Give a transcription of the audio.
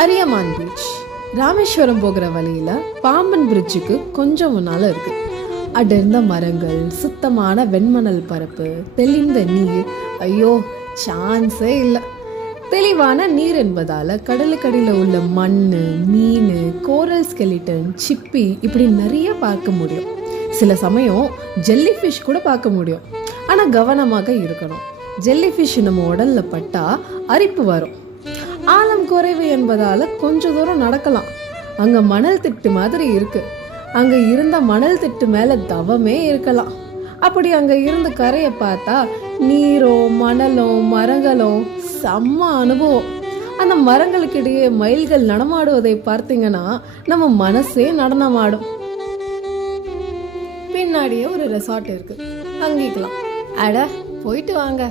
Ariyaman beach Rameswaram போகிற வழியில பாம்பன் பிரிட்ஜுக்கு கொஞ்சம் முன்னால இருக்கு. அடர்ந்த மரங்கள், சுத்தமான வெண்மணல் பரப்பு, தெளிந்த நீர். ஐயோ, சான்ஸே இல்லை. தெளிவான நீர் என்பதால கடலுக்கடியில் உள்ள மண், மீன், கோரல் ஸ்கெலிட்டன், சிப்பி இப்படி நிறைய பார்க்க முடியும். சில சமயம் ஜெல்லி ஃபிஷ் கூட பார்க்க முடியும். ஆனால் கவனமாக இருக்கணும். ஜெல்லி ஃபிஷ் நம்ம உடல்ல பட்டா அரிப்பு வரும். ஆழம் குறைவு என்பதால கொஞ்ச தூரம் நடக்கலாம். அங்க மணல் திட்டு மாதிரி இருக்கு. அங்க இருந்த மணல் திட்டு மேல தவமே இருக்கலாம். அப்படி அங்க இருந்து கரையை பார்த்தா நீரோ மணலோ மரங்களோ செம்ம அனுபவம். அந்த மரங்களுக்கு இடையே மயில்கள் நடமாடுவதை பார்த்தீங்கன்னா நம்ம மனசே நடனமாடும். பின்னாடியே ஒரு ரெசார்ட் இருக்கு, தங்கிக்கலாம். அட போயிட்டு வாங்க.